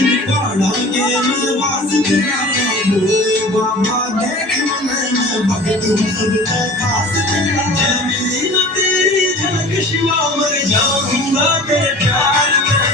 पहाड़ा के मैं वास तेरा भोले बाबा देख मैं भगत हूँ सबसे खास तेरा जय मिली ना तेरी झलक शिवा मर जाऊंगा तेरे प्यार में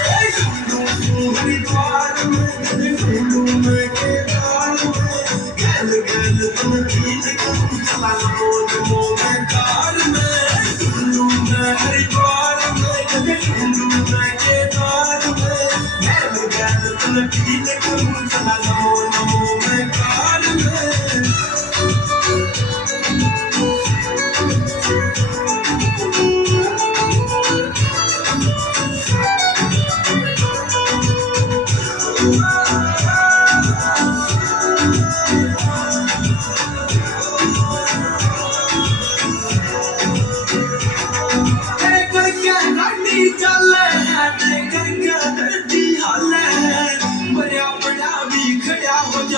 ढूंढूं हरिद्वार में कदे ढूंढूं मैं केदार में गैल गैल तुम गीत करूं चला नमो मैं कार में ढूंढूं मैं हरिद्वार में कदे ढूंढूं मैं केदार में गैल गैल तुम गीत करूं चला नमो मैं कार में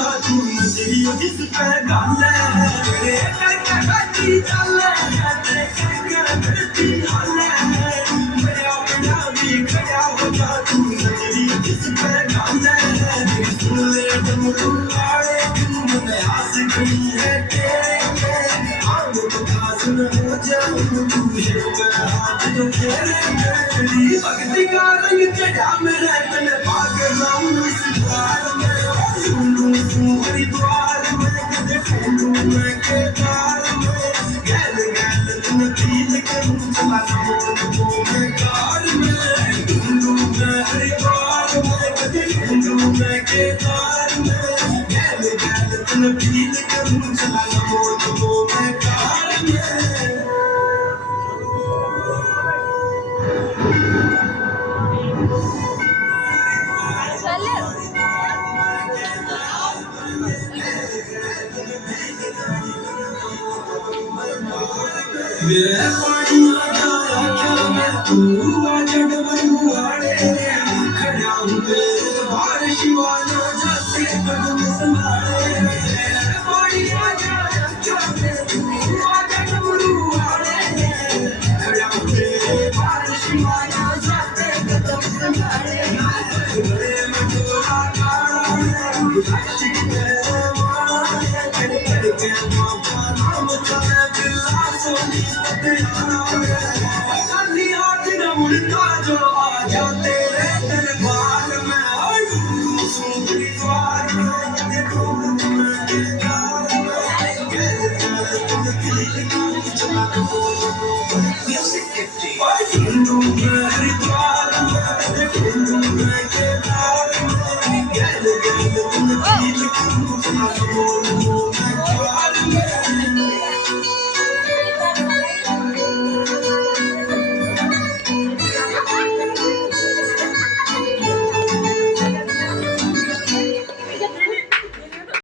जिस पे गाले मेरे करके बैठी चले करती हाले मेरे अपना भी खड़ा हो जा तू नजरी जिस पे गाले सुन ले डमरू वाले तू मैं आस खड़ी है तेरे आंख बता सुन हो जाऊं तू है हाथ तो फेरे मेरी भक्ति का रंग चढ़ा मेरे तन पागल हूं इस बार में सुनूं हरिद्वार में कदे ढूंढूं मैं केदार में गैल गैल तुम फील करूं चला नमो मैं कार में ढूंढूं मैं हरिद्वार में कदे ढूंढूं मैं केदार में गैल गैल तुम फील करूं चला नमो मैं कार में मेरे पानी आजा क्या मैं तू आजा डमरू वाले खड़ा हूँ तेरे बार शिवाना जाते कदम संभाले मेरे पानी आजा क्या मैं तू आजा डमरू वाले खड़ा हूँ तेरे बार शिवाना जाते कदम संभाले मेरे मटोला काड़ा है आशिक मेरे मारा है करके बाबा नाम चले बिल्ला सोनी खाली हाथ न मुड़ता जो आ जा तेरे दरबार में सुंदरी द्वार में ढूंढूं मैं केदार में गैल गैल तुम दिल का चला ढूंढूं मैं हरिद्वार में ढूंढूं मैं केदार में गैल गैल तुम दिल का चला मैं